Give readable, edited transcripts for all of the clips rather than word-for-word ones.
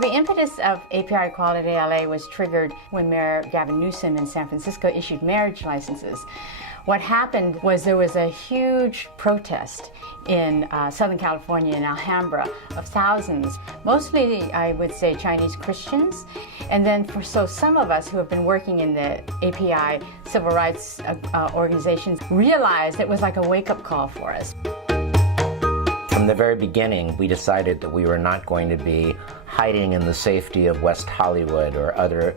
The impetus of API Equality LA was triggered when Mayor Gavin Newsom in San Francisco issued marriage licenses. What happened was there was a huge protest in Southern California, in Alhambra, of thousands, mostly, I would say, Chinese Christians. And then so some of us who have been working in the API civil rights organizations realized it was like a wake-up call for us. From the very beginning, we decided that we were not going to be hiding in the safety of West Hollywood or other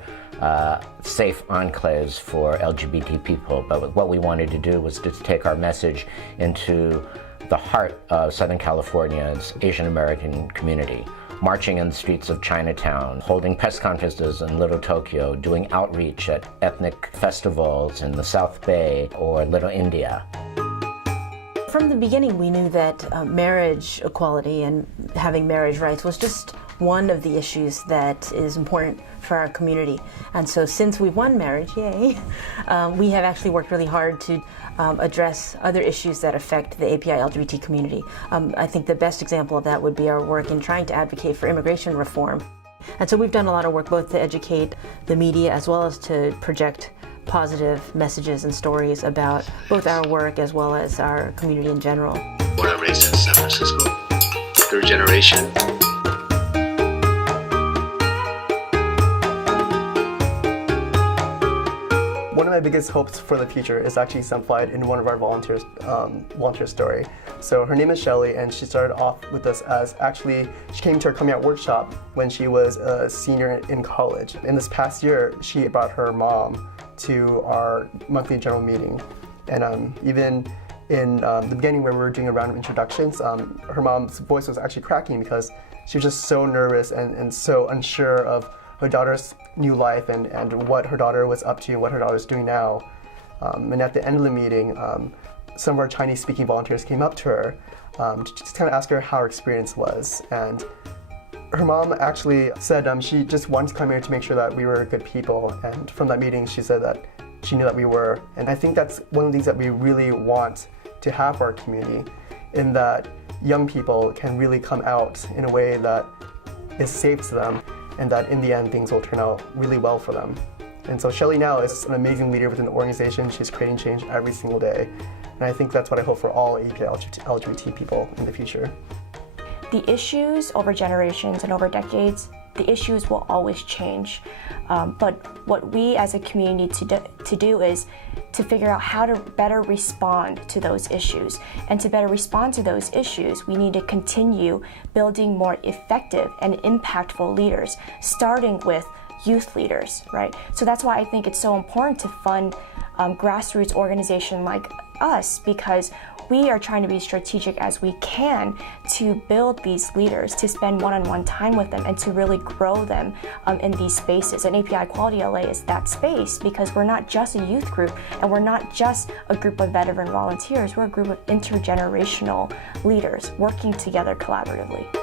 safe enclaves for LGBT people, but what we wanted to do was to take our message into the heart of Southern California's Asian American community, marching in the streets of Chinatown, holding press conferences in Little Tokyo, doing outreach at ethnic festivals in the South Bay or Little India. From the beginning, we knew that marriage equality and having marriage rights was just one of the issues that is important for our community. And so since we've won marriage, yay, we have actually worked really hard to address other issues that affect the API LGBT community. I think the best example of that would be our work in trying to advocate for immigration reform. And so we've done a lot of work both to educate the media as well as to project positive messages and stories about both our work as well as our community in general. Born and raised in San Francisco, third generation. One of my biggest hopes for the future is actually exemplified in one of our volunteer story. So her name is Shelly, and she started off with us as she came to our coming out workshop when she was a senior in college. In this past year, she brought her mom to our monthly general meeting. And even in the beginning where we were doing a round of introductions, her mom's voice was actually cracking because she was just so nervous and so unsure of her daughter's new life and what her daughter was up to and what her daughter was doing now. And at the end of the meeting, some of our Chinese-speaking volunteers came up to her to just kind of ask her how her experience was. And her mom actually said she just wanted to come here to make sure that we were good people. And from that meeting, she said that she knew that we were. And I think that's one of the things that we really want to have for our community, in that young people can really come out in a way that is safe to them, and that in the end things will turn out really well for them. And so Shelly now is an amazing leader within the organization. She's creating change every single day. And I think that's what I hope for all API LGBT people in the future. The issues over generations and over decades, the issues will always change. But what we as a community to do is to figure out how to better respond to those issues. And to better respond to those issues, we need to continue building more effective and impactful leaders, starting with youth leaders, right? So that's why I think it's so important to fund grassroots organization like us, because we are trying to be strategic as we can to build these leaders, to spend one-on-one time with them, and to really grow them in these spaces. And API Equality LA is that space, because we're not just a youth group, and we're not just a group of veteran volunteers. We're a group of intergenerational leaders working together collaboratively.